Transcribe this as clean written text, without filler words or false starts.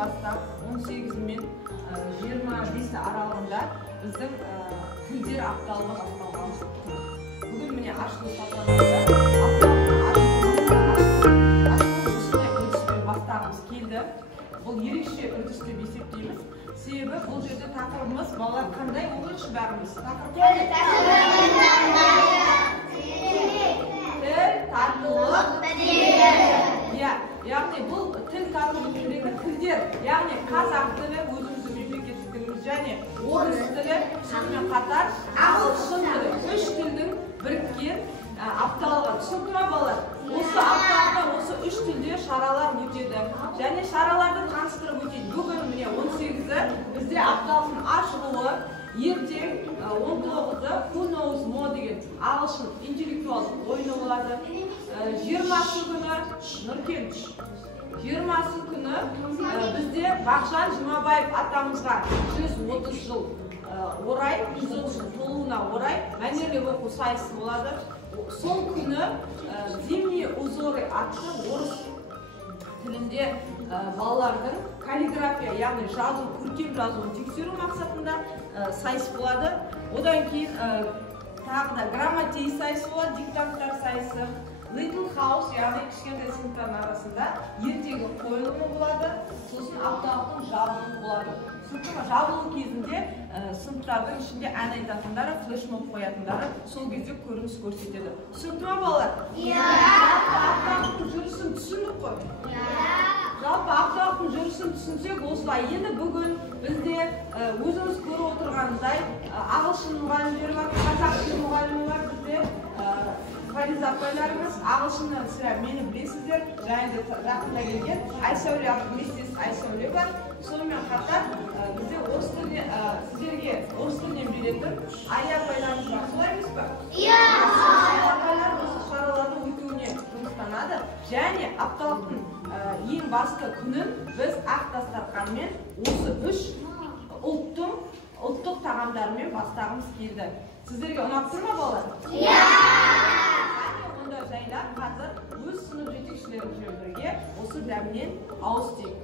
бастап 18 мен 25 аралығында біздің тілдер апталығы басталған. Бүгін міне ашылу салтанатында бастағымыз келді. Бұл ерекше үрдіс деп есептейміз. Себебі бұл жерде тақырыбымыз балалар қандай оқиыншы бәріміз? Тіл, татулық, яғни бұл тіл татулық дегенде тілдер, яғни қазақ тілі өзіміздің мемлекеттік тіліміз және орыс тілі, сонымен қатар ағылшын тілі, үш тілдің біріккен апталығы. Түсінікті ме балалар? Осы апталықта осы үш тілде шаралар өтеді және шараларды таныстырып өтеді. Бүгін міне 18-і бізде апталықтың ашылуы, ертең 19-ы Who Knows More деген ағылшын интеллектуалдық ойыны болады. 20-сы күні Нұркен, 20-сы күні бізде Бақжан Жұмабаев атамызға 130 жыл орай, 130 жыл толуына орай мәнерлеп оқу сайысы болады. Сол күні «Зимние узоры» атты орыс тілінде балалардың каллиграфия, яғни жазу, көркем жазуын тексеру мақсатында сайыс болады. Одан кейін тағы да грамотей сайысы болады, диктанттар сайысы. Little House, яғни кішкентай сыныптардың арасында ертегі қойылымы болады, сосын апталықтың жабылуы болады. Жабылу кезінде сыныптардың ішінде ән айтатындары, флешмоб қоятындары сол кезде көрініс көрсетеді. Түсінікті ме балалар? Апталықтың жүрісін түсіндік қой? Жалпы апталықтың жүрісін түсінсек осылай. Енді бүгін бізде өзіңіз көріп отырғандай ағылшын мұғалімдері бар, қазақ тілі мұғалімі бар, бізде Фариза апайларымыз ағылшыннан сірә мені білесіздер, және де жақында келген Айсәуле вместе Айсәуле бар. Сонымен қатар бізде орыс тіліне сіздерге орыс тілінен беретін Ая апайларымыз бар. Солай емес пе? Иә! Апайлар осы шаралардың өтуіне жұмыстанады және апталықтың ең басты күнін біз ақ дастарханмен осы үш ұлттық тағамдармен бастағымыз келді. Сіздерге ұнап тұр ма балалар? Иә! Жайлар қазір өз сынып жетекшілерімізбен бірге осы дәмнен ауыз тиейік.